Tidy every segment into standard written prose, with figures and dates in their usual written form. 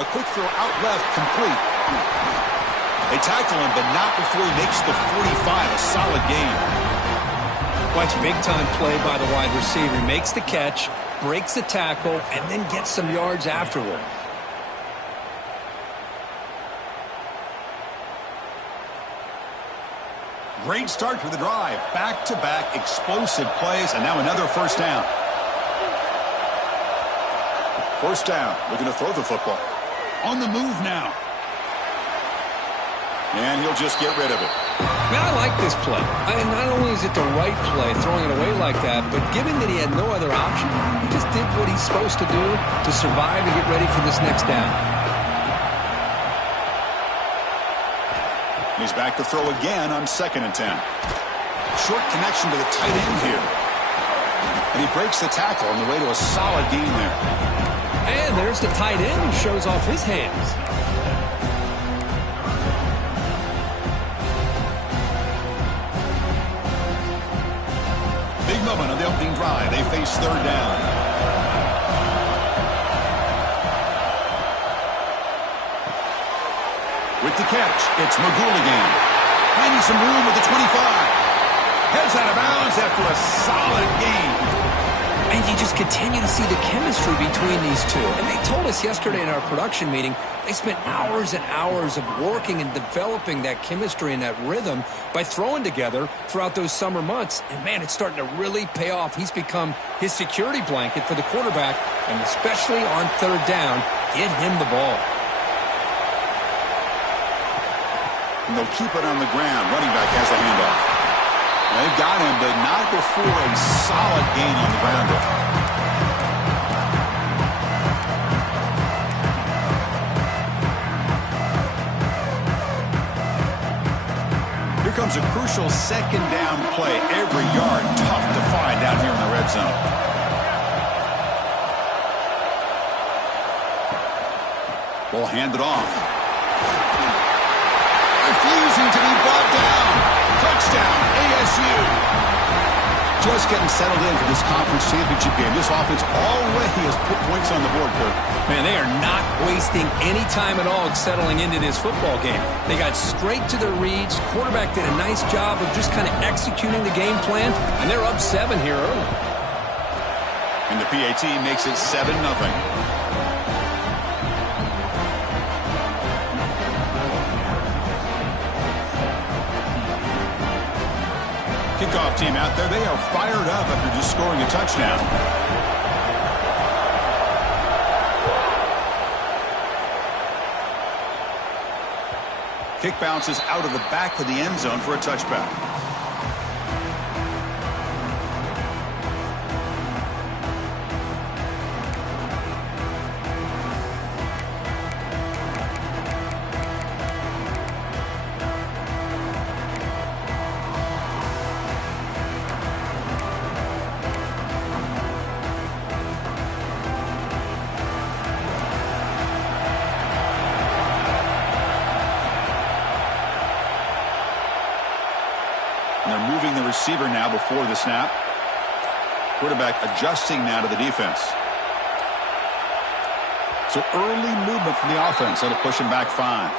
A quick throw out left, complete. They tackle him, but not before he makes the 45. A solid gain. Watch big-time play by the wide receiver. He makes the catch, breaks the tackle, and then gets some yards afterward. Great start to the drive. Back-to-back explosive plays, and now another first down. First down. Looking to throw the football. On the move now. And he'll just get rid of it. Man, I like this play. Not only is it the right play, throwing it away like that, but given that he had no other option, he just did what he's supposed to do to survive and get ready for this next down. He's back to throw again on 2nd and 10. Short connection to the tight end here. And he breaks the tackle on the way to a solid gain there. And there's the tight end who shows off his hands. Big moment on the opening drive. They face 3rd down. With the catch, it's McGool again. Finding some room at the 25. Heads out of bounds after a solid gain. And you just continue to see the chemistry between these two. And they told us yesterday in our production meeting, they spent hours and hours of working and developing that chemistry and that rhythm by throwing together throughout those summer months. And, man, it's starting to really pay off. He's become his security blanket for the quarterback, and especially on 3rd down, get him the ball. And they'll keep it on the ground. Running back has the handoff. They've got him, but not before a solid gain on the ground there. Here comes a crucial 2nd down play. Every yard tough to find down here in the red zone. Ball handed off. Refusing to be brought down. Touchdown, ASU. Just getting settled in for this conference championship game. This offense already has put points on the board, Kirk. Man, they are not wasting any time at all settling into this football game. They got straight to their reads. Quarterback did a nice job of just kind of executing the game plan, and they're up 7 here early. And the PAT makes it 7-0. Kickoff team out there. They are fired up after just scoring a touchdown. Kick bounces out of the back of the end zone for a touchback. They're moving the receiver now before the snap. Quarterback adjusting now to the defense. So early movement from the offense. That'll push him back 5.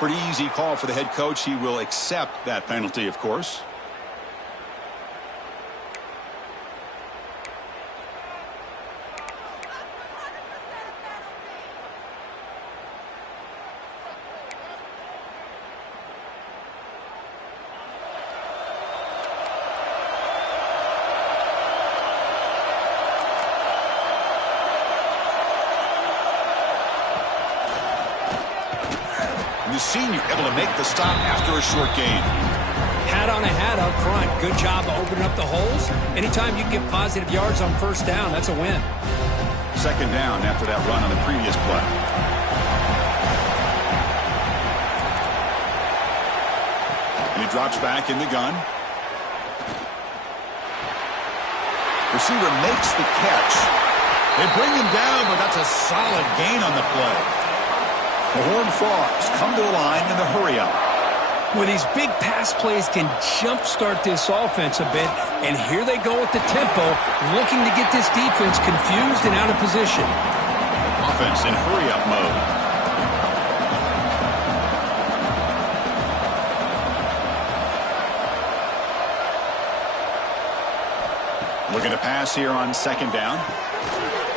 Pretty easy call for the head coach. He will accept that penalty, of course. The senior able to make the stop after a short gain. Hat on a hat up front. Good job of opening up the holes. Anytime you can get positive yards on 1st down, that's a win. 2nd down after that run on the previous play. And he drops back in the gun. Receiver makes the catch. They bring him down, but that's a solid gain on the play. The Horned Frogs come to the line in the hurry-up. Well, these big pass plays can jumpstart this offense a bit, and here they go with the tempo, looking to get this defense confused and out of position. offense in hurry-up mode. Looking to pass here on second down.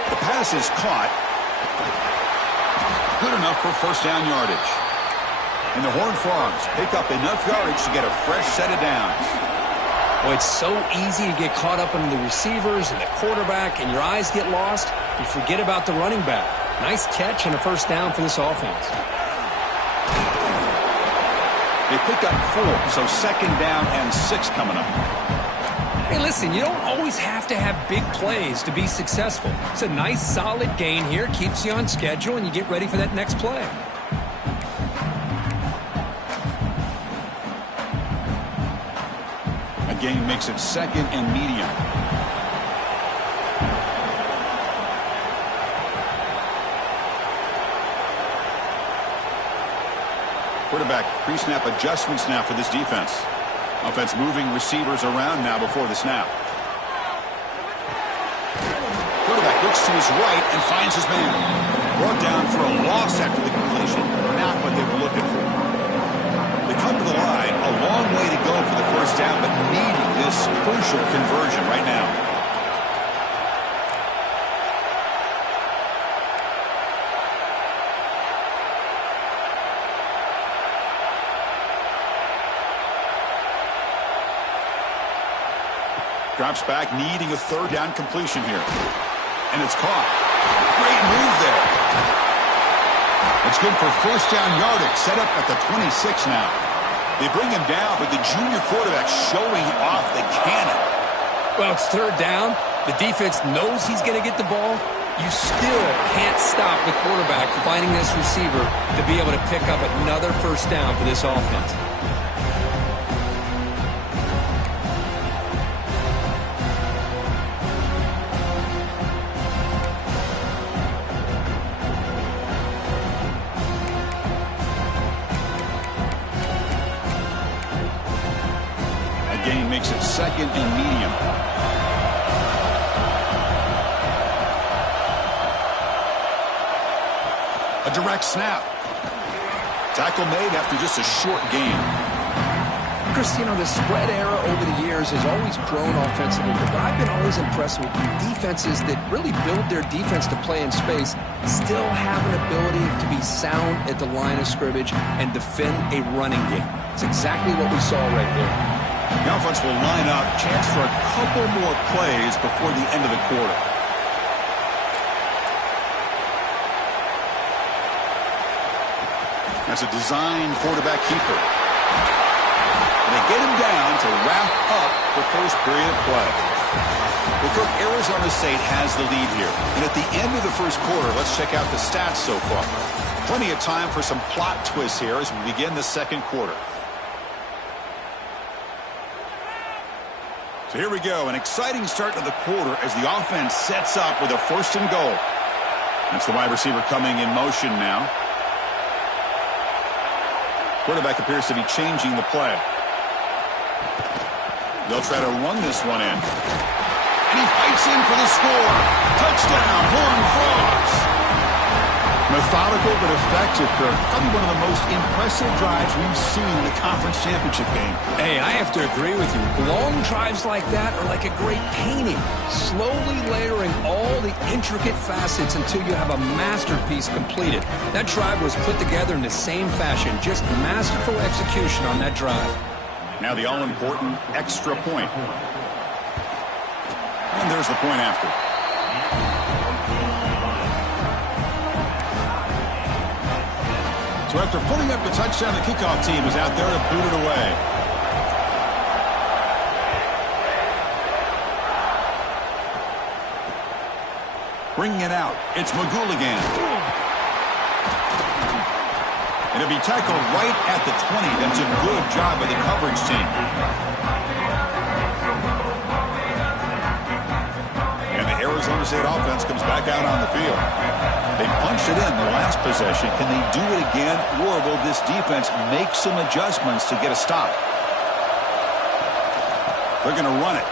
The pass is caught. Good enough for first down yardage. And the Horned Frogs pick up enough yardage to get a fresh set of downs. Well, it's so easy to get caught up in the receivers and the quarterback, and your eyes get lost. You forget about the running back. Nice catch and a first down for this offense. They pick up 4, so second down and 6 coming up. Hey, listen, you don't always have to have big plays to be successful. It's a nice, solid gain here. Keeps you on schedule, and you get ready for that next play. A gain makes it second and medium. Quarterback pre-snap adjustments now for this defense. Offense moving receivers around now before the snap. Quarterback looks to his right and finds his man. Brought down for a loss after the completion. Not what they were looking for. They come to the line. A long way to go for the first down, but needing this crucial conversion right now. Drops back, needing a third down completion here. And it's caught. Great move there. It's good for first down yardage. Set up at the 26 now. They bring him down, but the junior quarterback showing off the cannon. Well, it's third down. The defense knows he's going to get the ball. You still can't stop the quarterback from finding this receiver to be able to pick up another first down for this offense. Gain makes it second and medium. A direct snap. Tackle made after just a short gain. Chris, you know, the spread era over the years has always grown offensively, but I've been always impressed with defenses that really build their defense to play in space, still have an ability to be sound at the line of scrimmage and defend a running game. It's exactly what we saw right there. The offense will line up. Chance for a couple more plays before the end of the quarter. That's a design quarterback keeper. And they get him down to wrap up the first period of play. Well, Kirk, Arizona State has the lead here. And at the end of the first quarter, let's check out the stats so far. Plenty of time for some plot twists here as we begin the second quarter. So here we go, an exciting start to the quarter as the offense sets up with a first and goal. That's the wide receiver coming in motion now. Quarterback appears to be changing the play. They'll try to run this one in. And he fights in for the score. Touchdown, Horned Frogs. Methodical but effective, Kirk. Probably one of the most impressive drives we've seen in the conference championship game. Hey, I have to agree with you. Long drives like that are like a great painting, slowly layering all the intricate facets until you have a masterpiece completed. That drive was put together in the same fashion, just masterful execution on that drive. Now the all-important extra point. And there's the point after. So after putting up the touchdown, the kickoff team is out there to boot it away. Bringing it out, it's Magul again. And it'll be tackled right at the 20. That's a good job by the coverage team. And the Arizona State offense comes back out on the field. They punched it in the last possession. Can they do it again, or will this defense make some adjustments to get a stop? They're going to run it.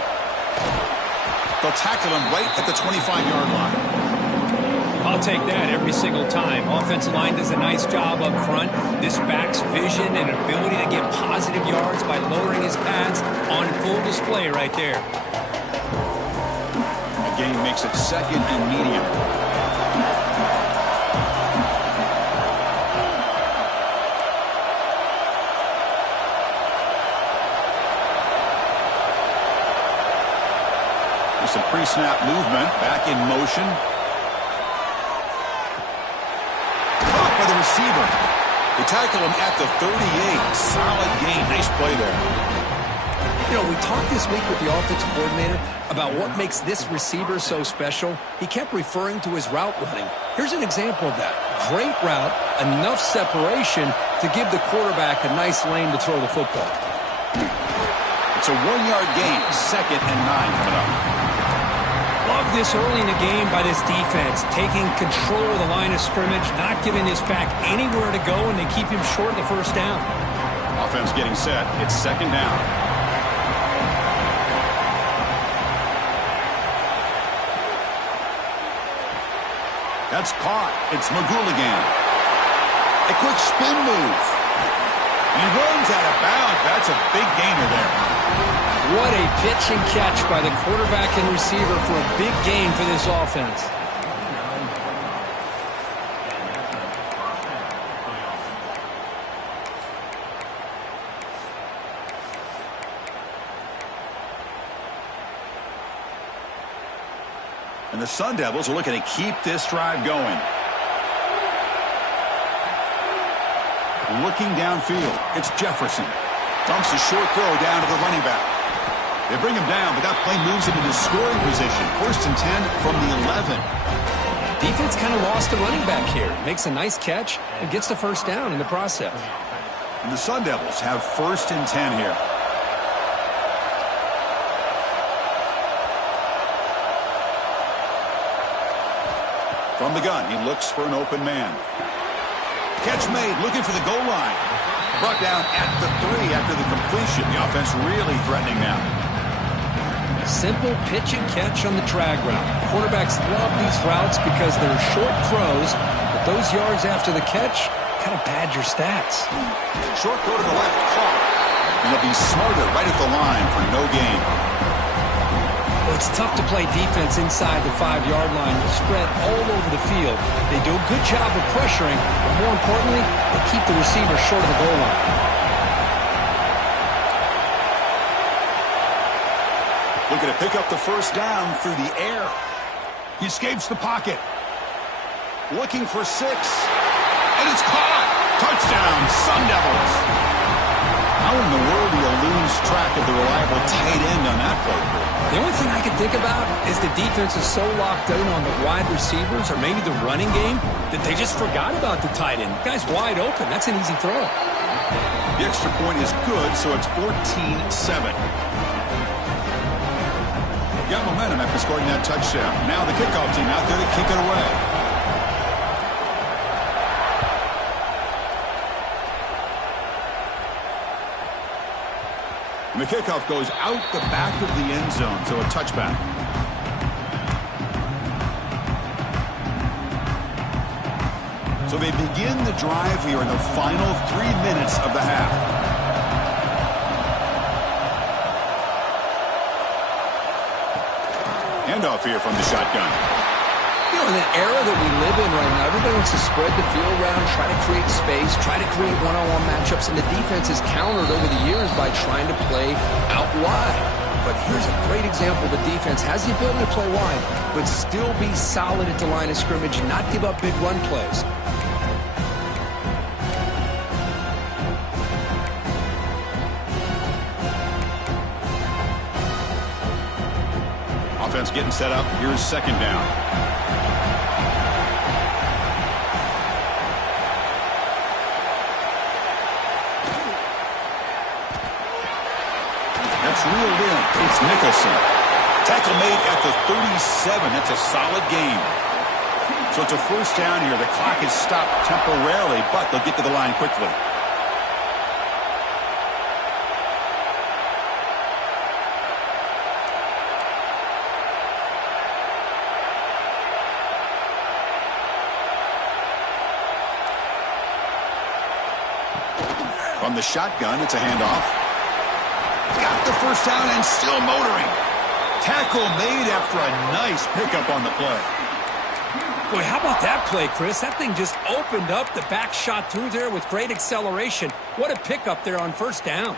They'll tackle him right at the 25-yard line. I'll take that every single time. Offensive line does a nice job up front. This back's vision and ability to get positive yards by lowering his pads on full display right there. The game makes it second and medium. Some pre-snap movement, back in motion. Caught by the receiver. They tackle him at the 38. Solid gain. Nice play there. You know, we talked this week with the offensive coordinator about what makes this receiver so special. He kept referring to his route running. Here's an example of that. Great route, enough separation to give the quarterback a nice lane to throw the football. It's a 1-yard gain. 2nd and 9 coming up. Love this early in the game by this defense, taking control of the line of scrimmage, not giving this back anywhere to go, and they keep him short of the first down. Offense getting set. It's 2nd down. That's caught. It's McGooligan. A quick spin move. He runs out of bounds. That's a big gainer there. What a pitch and catch by the quarterback and receiver for a big gain for this offense. And the Sun Devils are looking to keep this drive going. Looking downfield, it's Jefferson. Dumps a short throw down to the running back. They bring him down, but that play moves him into scoring position. 1st and 10 from the 11. Defense kind of lost the running back here. Makes a nice catch and gets the first down in the process. And the Sun Devils have 1st and 10 here. From the gun, he looks for an open man. Catch made, looking for the goal line. Brought down at the 3 after the completion. The offense really threatening now. Simple pitch and catch on the drag route. Quarterbacks love these routes because they're short throws, but those yards after the catch kind of pad your stats. Short throw to the left, caught. And they'll be smarter right at the line for no gain. Well, it's tough to play defense inside the 5-yard line. You're spread all over the field. They do a good job of pressuring, but more importantly, they keep the receiver short of the goal line. Looking to pick up the first down through the air. He escapes the pocket. Looking for 6. And it's caught. Touchdown, Sun Devils. How in the world do you lose track of the reliable tight end on that play? The only thing I can think about is the defense is so locked in on the wide receivers or maybe the running game that they just forgot about the tight end. The guy's wide open. That's an easy throw. The extra point is good, so it's 14-7. Got momentum after scoring that touchdown. Now the kickoff team out there to kick it away. And the kickoff goes out the back of the end zone, so a touchback. So they begin the drive here in the final 3 minutes of the half. Handoff here from the shotgun. You know, in the era that we live in right now, everybody wants to spread the field around, try to create space, try to create one-on-one matchups, and the defense is countered over the years by trying to play out wide. But here's a great example. The defense has the ability to play wide, but still be solid at the line of scrimmage and not give up big run plays. Offense getting set up. Here's 2nd down. That's reeled in. It's Nicholson. Tackle made at the 37. That's a solid gain. So it's a first down here. The clock is stopped temporarily, but they'll get to the line quickly. From the shotgun, it's a handoff. Got the first down and still motoring. Tackle made after a nice pickup on the play. Boy, how about that play, Chris? That thing just opened up. The back shot through there with great acceleration. What a pickup there on first down.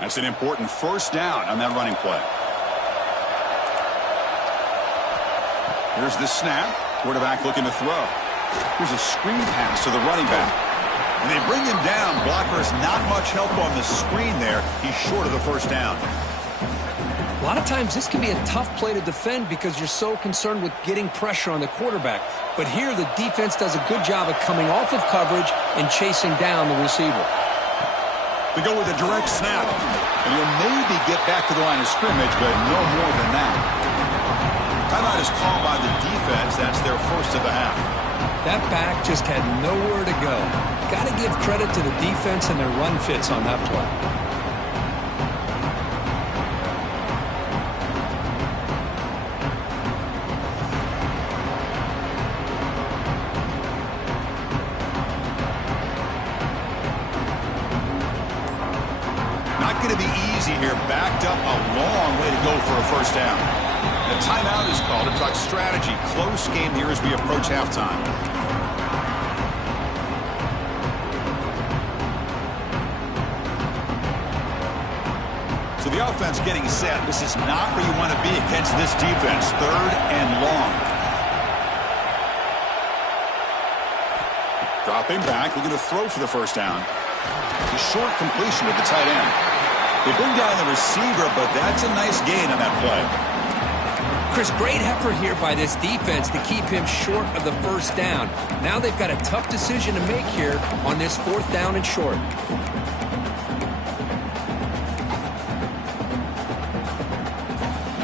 That's an important first down on that running play. Here's the snap. Quarterback looking to throw. Here's a screen pass to the running back. And they bring him down. Blockers not much help on the screen there. He's short of the first down. A lot of times this can be a tough play to defend because you're so concerned with getting pressure on the quarterback. But here the defense does a good job of coming off of coverage and chasing down the receiver. They go with a direct snap. And he'll maybe get back to the line of scrimmage, but no more than that. Timeout is called by the defense. That's their first of the half. That back just had nowhere to go. Got to give credit to the defense and their run fits on that play. Going to be easy here. Backed up a long way to go for a first down. The timeout is called to talk strategy. Close game here as we approach halftime. So the offense getting set. This is not where you want to be against this defense. Third and long. Dropping back, looking to throw for the first down. It's a short completion with the tight end. They bring down the receiver, but that's a nice gain on that play. Chris, great effort here by this defense to keep him short of the first down. Now they've got a tough decision to make here on this fourth down and short.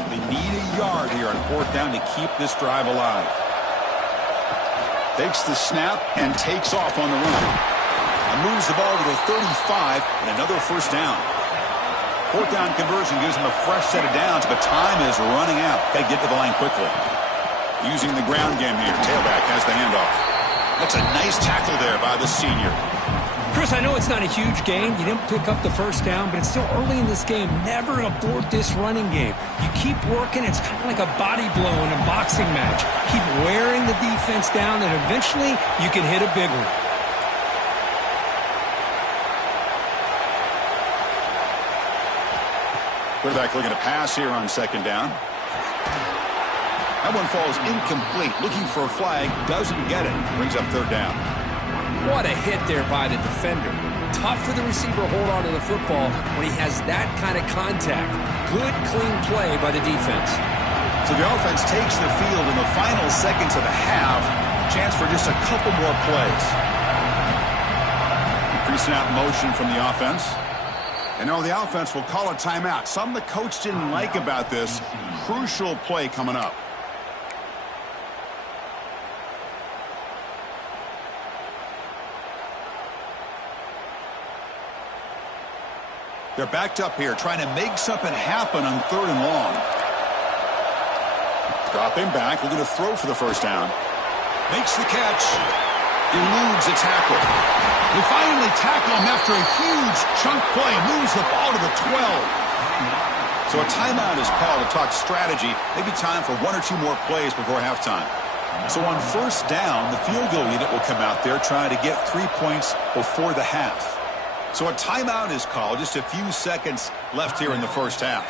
They need a yard here on fourth down to keep this drive alive. Takes the snap and takes off on the run. And moves the ball to the 35 and another first down. Fourth down conversion gives him a fresh set of downs, but time is running out. Got to get to the line quickly. Using the ground game here. Tailback has the handoff. That's a nice tackle there by the senior. Chris, I know it's not a huge gain. You didn't pick up the first down, but it's still early in this game. Never abort this running game. You keep working. It's kind of like a body blow in a boxing match. Keep wearing the defense down, and eventually you can hit a big one. Quarterback looking to pass here on second down. That one falls incomplete. Looking for a flag. Doesn't get it. Brings up third down. What a hit there by the defender. Tough for the receiver to hold on to the football when he has that kind of contact. Good, clean play by the defense. So the offense takes the field in the final seconds of the half. Chance for just a couple more plays. Pre-snap motion from the offense. And now the offense will call a timeout. Something the coach didn't like about this. Crucial play coming up. They're backed up here, trying to make something happen on third and long. Dropping back, looking to throw for the first down. Makes the catch. Eludes a tackle. They finally tackle him after a huge chunk play. Moves the ball to the 12. So a timeout is called to talk strategy. Maybe time for one or two more plays before halftime. So on first down, the field goal unit will come out there trying to get 3 points before the half. So a timeout is called. Just a few seconds left here in the first half.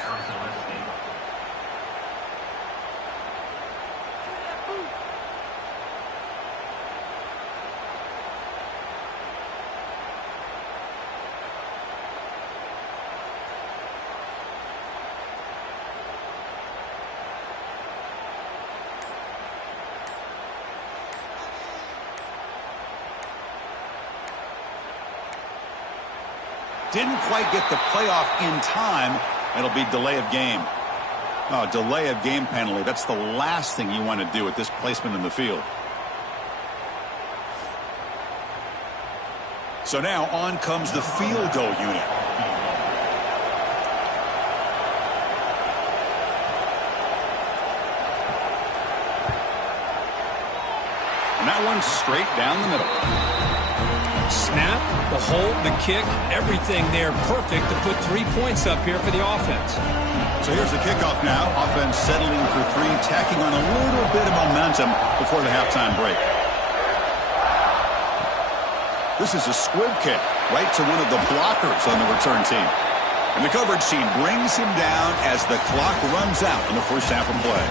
Didn't quite get the playoff in time. It'll be delay of game. Oh, delay of game penalty. That's the last thing you want to do with this placement in the field. So now on comes the field goal unit. And that one's straight down the middle. Snap, the hold, the kick, everything there perfect to put 3 points up here for the offense. So here's the kickoff now. Offense settling for 3, tacking on a little bit of momentum before the halftime break. This is a squib kick right to one of the blockers on the return team. And the coverage team brings him down as the clock runs out in the first half of play.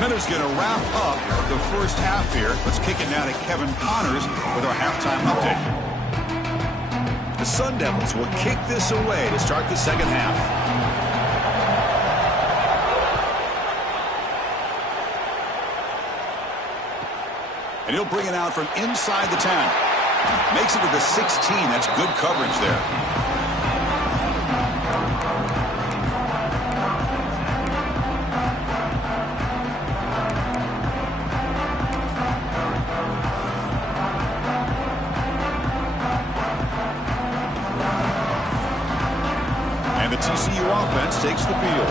Miller's going to wrap up the first half here. Let's kick it now to Kevin Connors with our halftime update. The Sun Devils will kick this away to start the second half. And he'll bring it out from inside the 10. Makes it to the 16. That's good coverage there. TCU offense takes the field,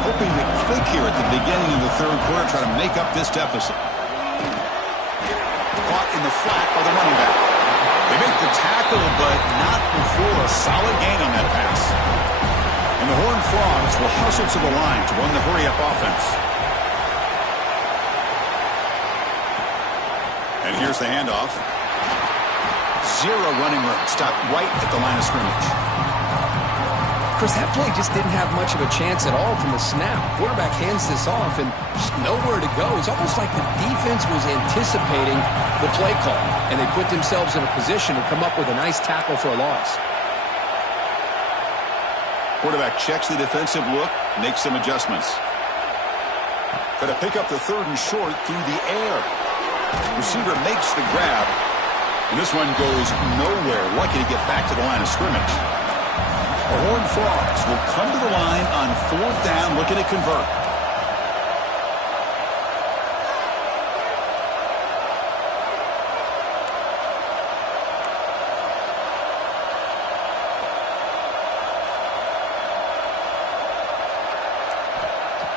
hoping to click here at the beginning of the third quarter, try to make up this deficit. Caught in the flat by the running back. They make the tackle, but not before a solid gain on that pass. And the Horned Frogs will hustle to the line to run the hurry-up offense. And here's the handoff. Zero running room. Stopped right at the line of scrimmage. Chris, that play just didn't have much of a chance at all from the snap. Quarterback hands this off and just nowhere to go. It's almost like the defense was anticipating the play call, and they put themselves in a position to come up with a nice tackle for a loss. Quarterback checks the defensive look, makes some adjustments. Got to pick up the 3rd and short through the air. Receiver makes the grab, and this one goes nowhere. Lucky to get back to the line of scrimmage. The Horned Frogs will come to the line on 4th down, looking to convert.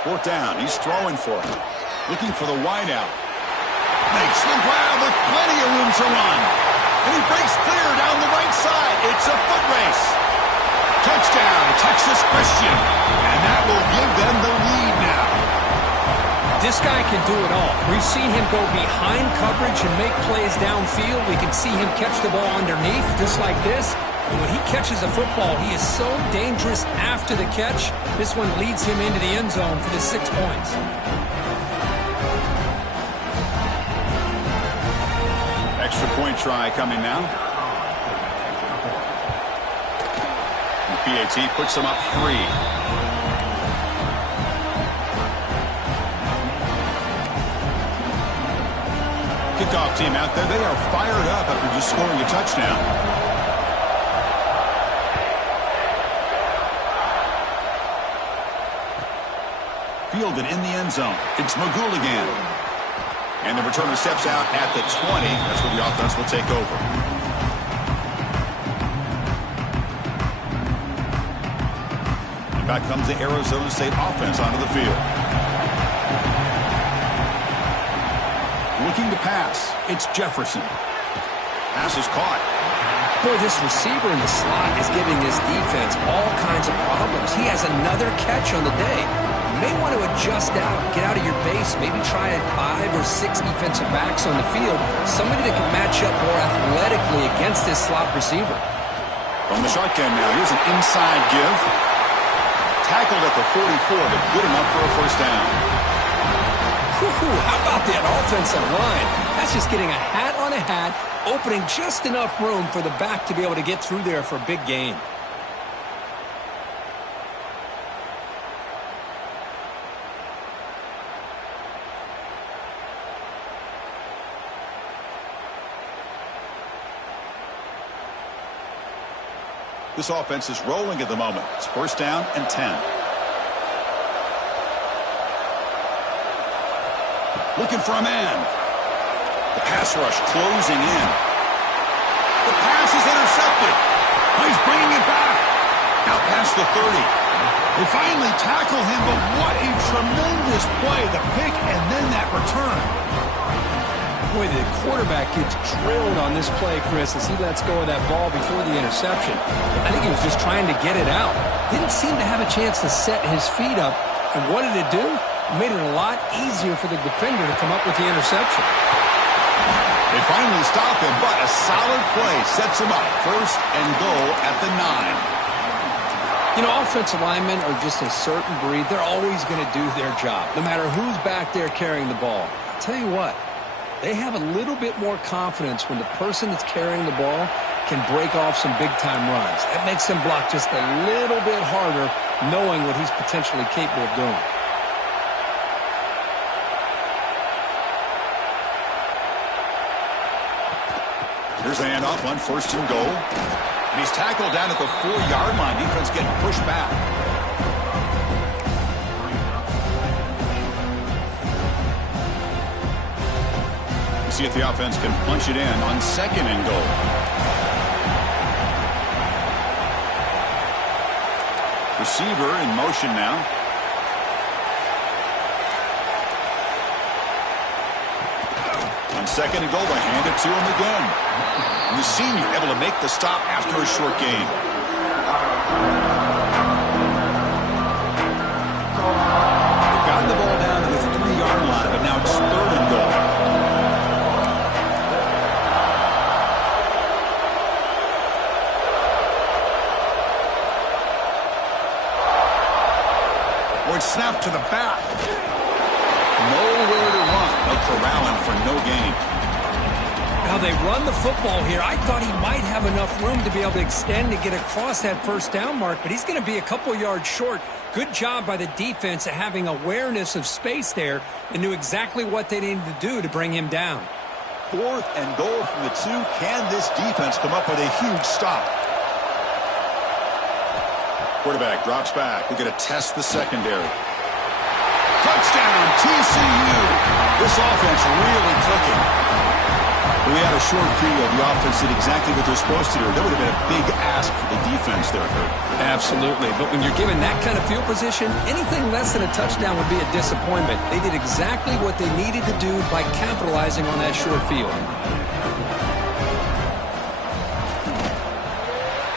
Fourth down, he's throwing for it. Looking for the wideout. Makes the grab with plenty of room to run. And he breaks clear down the right side. It's a foot race. Touchdown, Texas Christian. And that will give them the lead now. This guy can do it all. We've seen him go behind coverage and make plays downfield. We can see him catch the ball underneath, just like this. And when he catches a football, he is so dangerous after the catch. This one leads him into the end zone for the 6 points. Extra point try coming now. PAT puts them up 3. Kickoff team out there. They are fired up after just scoring a touchdown. Fielded in the end zone. It's Magul again. And the returner steps out at the 20. That's where the offense will take over. Back comes the Arizona State offense onto the field. Looking to pass. It's Jefferson. Pass is caught. Boy, this receiver in the slot is giving this defense all kinds of problems. He has another catch on the day. You may want to adjust out, get out of your base, maybe try 5 or 6 defensive backs on the field. Somebody that can match up more athletically against this slot receiver. From the shotgun now, here's an inside give. Tackled at the 44, but good enough for a first down. How about that offensive line? That's just getting a hat on a hat, opening just enough room for the back to be able to get through there for a big gain. This offense is rolling at the moment. It's first down and 10. Looking for a man. The pass rush closing in. The pass is intercepted. He's bringing it back. Out past the 30. They finally tackle him, but what a tremendous play. The pick and then that return. Boy, the quarterback gets drilled on this play, Chris, as he lets go of that ball before the interception. I think he was just trying to get it out. Didn't seem to have a chance to set his feet up. And what did it do? It made it a lot easier for the defender to come up with the interception. They finally stop him, but a solid play sets him up. First and goal at the 9. You know, offensive linemen are just a certain breed. They're always going to do their job, no matter who's back there carrying the ball. I'll tell you what, they have a little bit more confidence when the person that's carrying the ball can break off some big-time runs. That makes them block just a little bit harder, knowing what he's potentially capable of doing. Here's a handoff on first and goal. And he's tackled down at the 4-yard line. Defense getting pushed back. See if the offense can punch it in on second and goal. Receiver in motion now. On second and goal, they hand it to him again. And the senior able to make the stop after a short gain. They've gotten the ball down to the 3-yard line, but now it's third and goal. Or it's snapped to the back. Nowhere to run. They'll corral him for no gain. Now they run the football here. I thought he might have enough room to be able to extend and get across that first down mark, but he's going to be a couple yards short. Good job by the defense at having awareness of space there and knew exactly what they needed to do to bring him down. Fourth and goal from the 2. Can this defense come up with a huge stop? Quarterback drops back. We're going to test the secondary. Touchdown, TCU. This offense really clicking. We had a short view of the offense did exactly what they're supposed to do. That would have been a big ask for the defense there, Kurt. Absolutely. But when you're given that kind of field position, anything less than a touchdown would be a disappointment. They did exactly what they needed to do by capitalizing on that short field.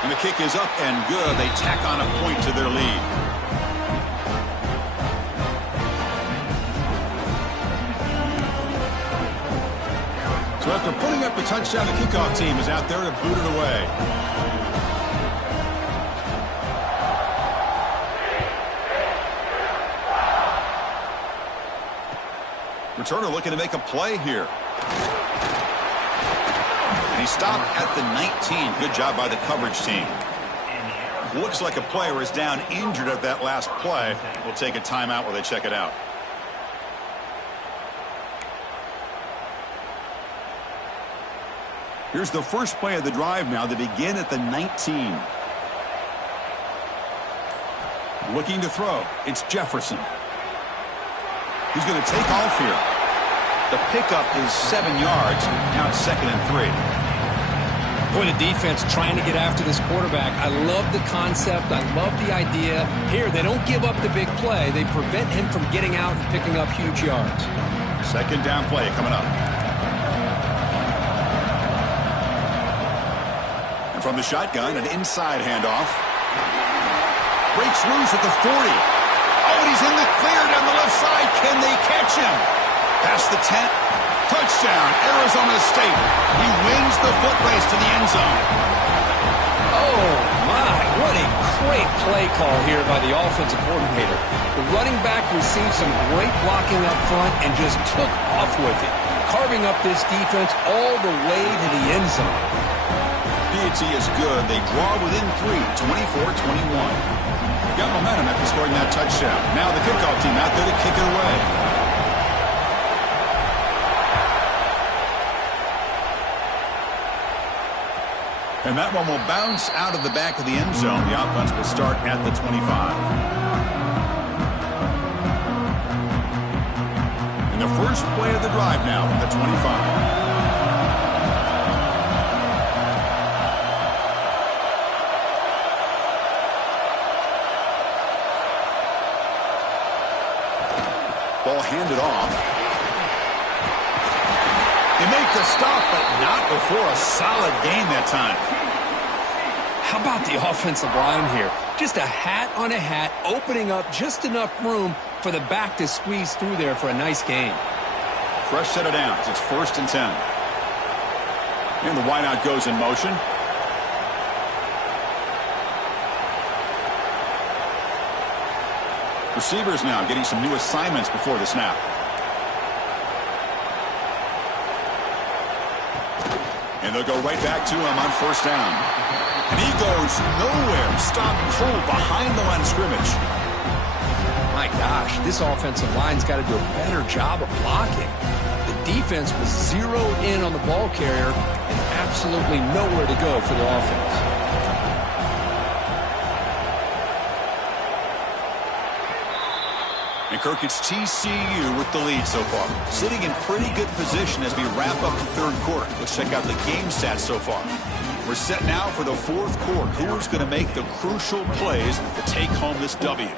And the kick is up and good. They tack on a point to their lead. So after putting up the touchdown, the kickoff team is out there to boot it away. Returner looking to make a play here. And he stopped at the 19. Good job by the coverage team. Looks like a player is down injured at that last play. We'll take a timeout while they check it out. Here's the first play of the drive now. They begin at the 19. Looking to throw. It's Jefferson. He's going to take off here. The pickup is 7 yards. Now it's second and 3. Boy, the defense trying to get after this quarterback. I love the concept. I love the idea. Here, they don't give up the big play. They prevent him from getting out and picking up huge yards. Second down play coming up. And from the shotgun, an inside handoff. Breaks loose at the 40. Oh, and he's in the clear down the left side. Can they catch him? Past the 10. Touchdown, Arizona State. He wins the foot race to the end zone. Oh, my. What a great play call here by the offensive coordinator. The running back received some great blocking up front and just took off with it, carving up this defense all the way to the end zone. PAT is good. They draw within 3, 24-21. Got momentum after scoring that touchdown. Now the kickoff team out there to kick it away. And that one will bounce out of the back of the end zone. The offense will start at the 25. And the first play of the drive now from the 25. Ball handed off. They make the stop, but not before a solid gain that time. How about the offensive line here? Just a hat on a hat, opening up just enough room for the back to squeeze through there for a nice gain. Fresh set of downs. It's 1st and 10. And the wideout goes in motion. Receivers now getting some new assignments before the snap. And they'll go right back to him on 1st down. And he goes nowhere. Stop cold behind the line of scrimmage. My gosh, this offensive line's got to do a better job of blocking. The defense was zeroed in on the ball carrier and absolutely nowhere to go for the offense. And Kirk, it's TCU with the lead so far. Sitting in pretty good position as we wrap up the 3rd quarter. Let's check out the game stats so far. We're set now for the 4th quarter. Who's going to make the crucial plays to take home this W?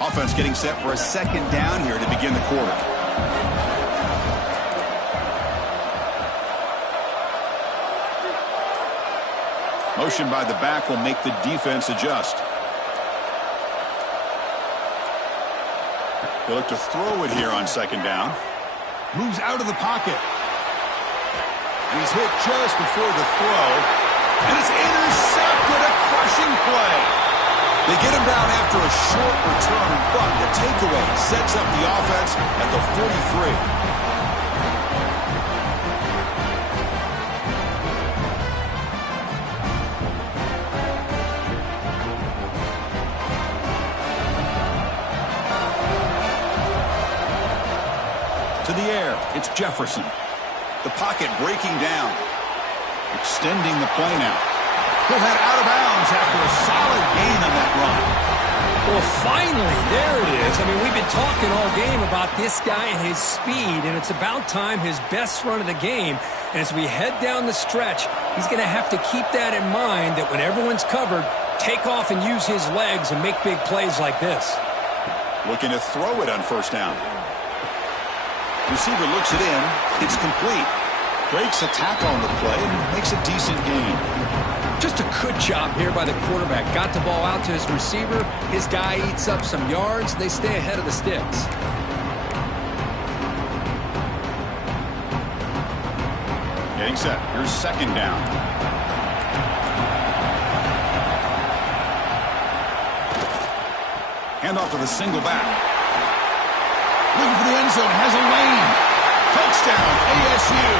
Offense getting set for a 2nd down here to begin the quarter. Motion by the back will make the defense adjust. They look to throw it here on 2nd down. Moves out of the pocket. And he's hit just before the throw. And it's intercepted. A crushing play. They get him down after a short return, but the takeaway sets up the offense at the 43. To the air, it's Jefferson. The pocket breaking down. Extending the play now. He'll head out of bounds after a solid gain on that run. Well, finally, there it is. I mean, we've been talking all game about this guy and his speed, and it's about time his best run of the game. And as we head down the stretch, he's going to have to keep that in mind, that when everyone's covered, take off and use his legs and make big plays like this. Looking to throw it on 1st down. Receiver looks it in. It's complete. Breaks a tackle on the play and makes a decent gain. Just a good job here by the quarterback. Got the ball out to his receiver. His guy eats up some yards. They stay ahead of the sticks. Getting set. Here's 2nd down. Handoff to the single back. Looking for the end zone. Has a lane. Touchdown, ASU.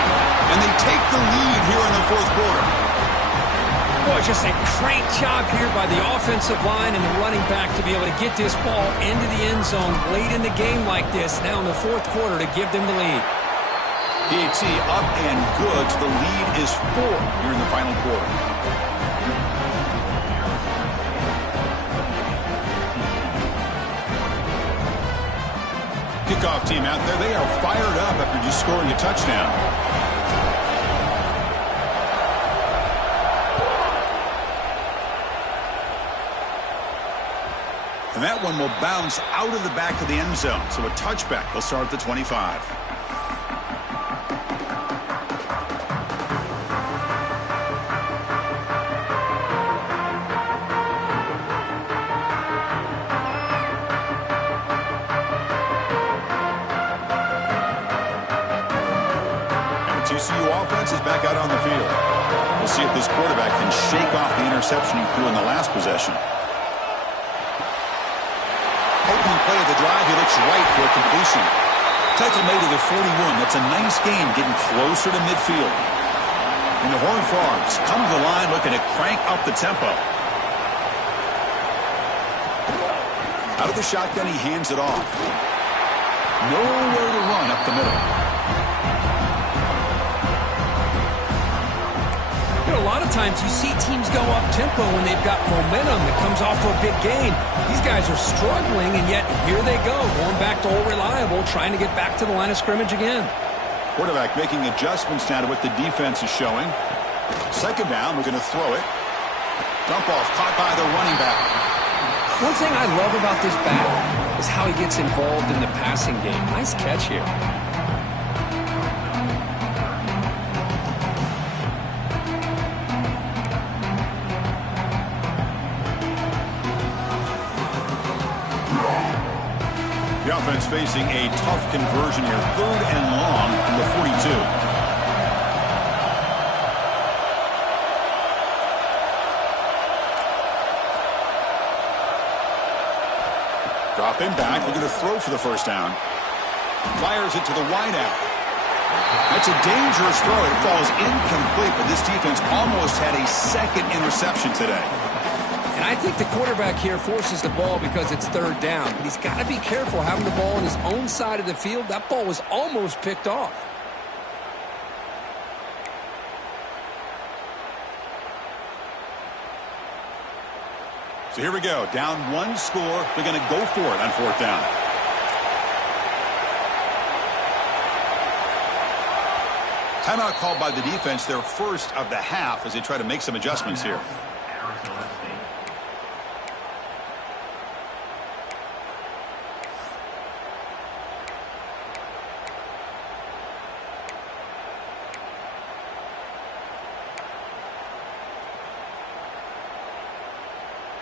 And they take the lead here in the 4th quarter. Boy, just a great job here by the offensive line and the running back to be able to get this ball into the end zone late in the game like this, now in the 4th quarter, to give them the lead. PAT up and good. The lead is 4 here in the final quarter. Kickoff team out there. They are fired up after just scoring a touchdown. And that one will bounce out of the back of the end zone. So a touchback. They'll start at the 25. TCU offense is back out on the field. We'll see if this quarterback can shake off the interception he threw in the last possession. Opening play of the drive, he looks right for a completion. Tackle made to the 41. That's a nice game, getting closer to midfield. And the Horned Frogs come to the line looking to crank up the tempo. Out of the shotgun, he hands it off. Nowhere to run up the middle. A lot of times you see teams go up-tempo when they've got momentum that comes off for a big gain. These guys are struggling, and yet here they go, going back to old reliable, trying to get back to the line of scrimmage again. Quarterback making adjustments now to what the defense is showing. 2nd down, we're going to throw it. Dump off caught by the running back. One thing I love about this back is how he gets involved in the passing game. Nice catch here. The offense facing a tough conversion here. 3rd and long from the 42. Dropping back, looking to throw for the first down. Fires it to the wideout. That's a dangerous throw. It falls incomplete, but this defense almost had a second interception today. And I think the quarterback here forces the ball because it's 3rd down. But he's got to be careful having the ball on his own side of the field. That ball was almost picked off. So here we go. Down 1 score. They're going to go for it on 4th down. Timeout called by the defense, their first of the half, as they try to make some adjustments here.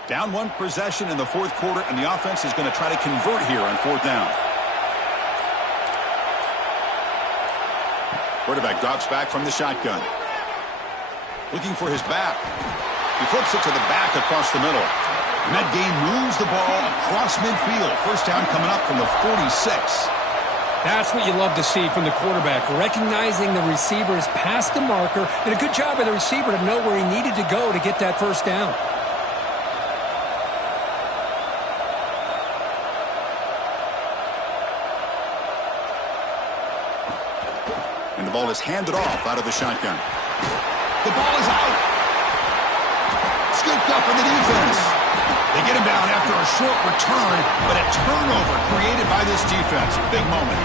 Down 1 possession in the 4th quarter, and the offense is going to try to convert here on 4th down. Quarterback drops back from the shotgun. Looking for his back. He flips it to the back across the middle. And that game moves the ball across midfield. First down coming up from the 46. That's what you love to see from the quarterback, recognizing the receiver is past the marker, and a good job by the receiver to know where he needed to go to get that first down. And the ball is handed off out of the shotgun. The ball is out. Scooped up in the defense. They get him down after a short return, but a turnover created by this defense. Big moment.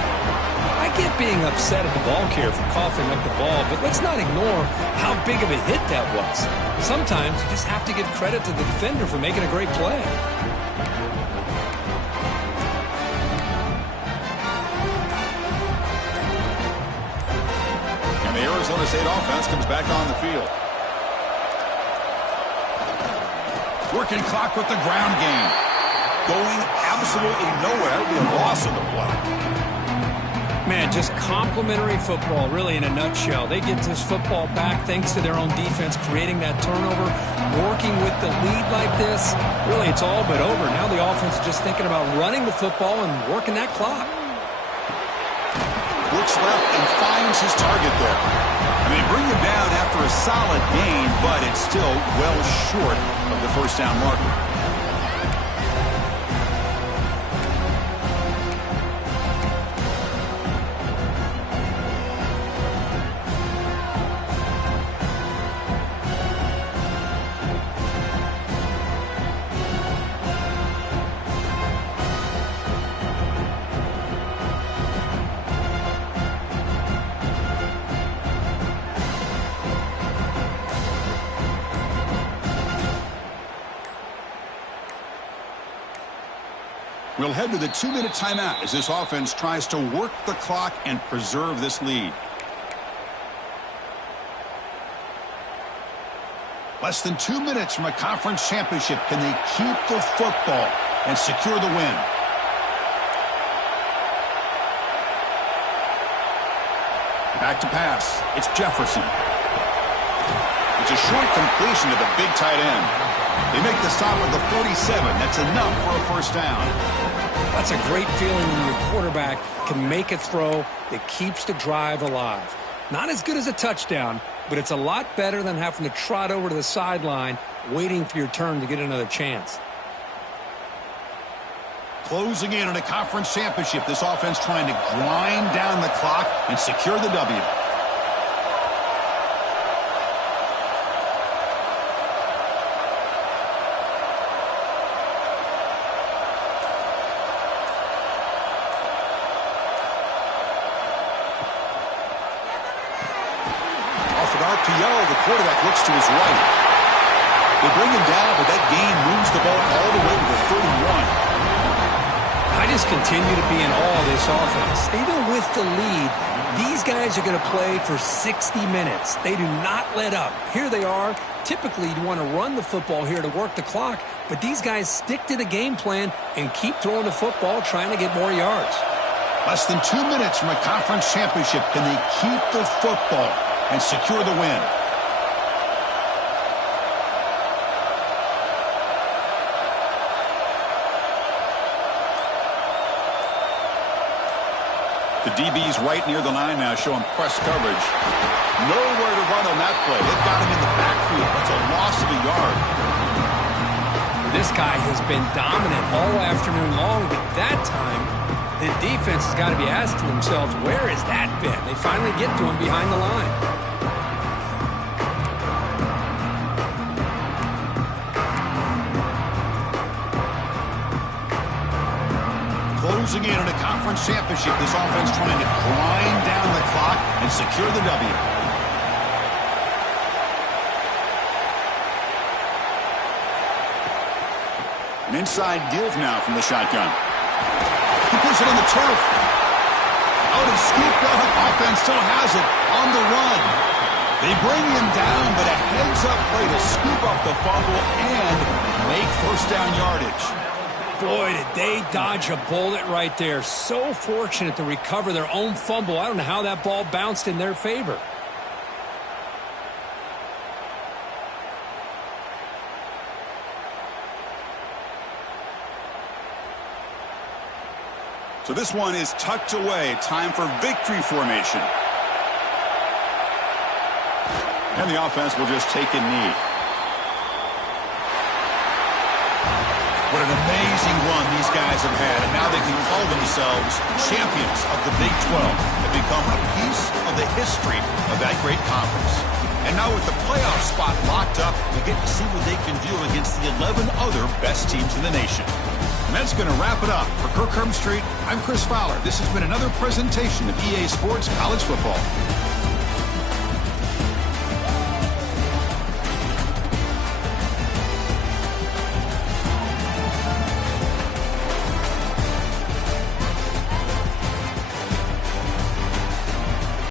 I get being upset at the ball carrier for coughing up the ball, but let's not ignore how big of a hit that was. Sometimes you just have to give credit to the defender for making a great play. The Arizona State offense comes back on the field. Working clock with the ground game. Going absolutely nowhere. That would be a loss of the play. Man, just complimentary football, really, in a nutshell. They get this football back thanks to their own defense, creating that turnover, working with the lead like this. Really, it's all but over. Now the offense is just thinking about running the football and working that clock. Looks left and finds his target there. I mean, bring him down after a solid gain, but it's still well short of the first down marker. We'll head to the 2-minute timeout as this offense tries to work the clock and preserve this lead. Less than 2 minutes from a conference championship. Can they keep the football and secure the win? Back to pass. It's Jefferson. It's a short completion to the big tight end. They make the stop at the 47. That's enough for a first down. That's a great feeling when your quarterback can make a throw that keeps the drive alive. Not as good as a touchdown, but it's a lot better than having to trot over to the sideline waiting for your turn to get another chance. Closing in on a conference championship, this offense trying to grind down the clock and secure the W. The quarterback looks to his right. They bring him down, but that gain moves the ball all the way to the 31. I just continue to be in awe of this offense. Even with the lead, these guys are going to play for 60 minutes. They do not let up. Here they are. Typically, you want to run the football here to work the clock, but these guys stick to the game plan and keep throwing the football, trying to get more yards. Less than 2 minutes from a conference championship. Can they keep the football and secure the win? The DB's right near the line now, showing press coverage. Nowhere to run on that play. They've got him in the backfield. That's a loss of a yard. This guy has been dominant all afternoon long, but that time, the defense has got to be asking themselves, where has that been? They finally get to him behind the line. Closing in on a conference championship, this offense trying to grind down the clock and secure the W. An inside give now from the shotgun. He puts it on the turf. Out and scooped up. Offense still has it on the run. They bring him down, but a heads-up play to scoop up the fumble and make first down yardage. Boy, did they dodge a bullet right there. So fortunate to recover their own fumble. I don't know how that ball bounced in their favor. So this one is tucked away. Time for victory formation. And the offense will just take a knee. What an amazing run these guys have had, and now they can call themselves champions of the Big 12 and become a piece of the history of that great conference. And now with the playoff spot locked up, we get to see what they can do against the 11 other best teams in the nation. And that's going to wrap it up. For Kirk Street, I'm Chris Fowler. This has been another presentation of EA Sports College Football.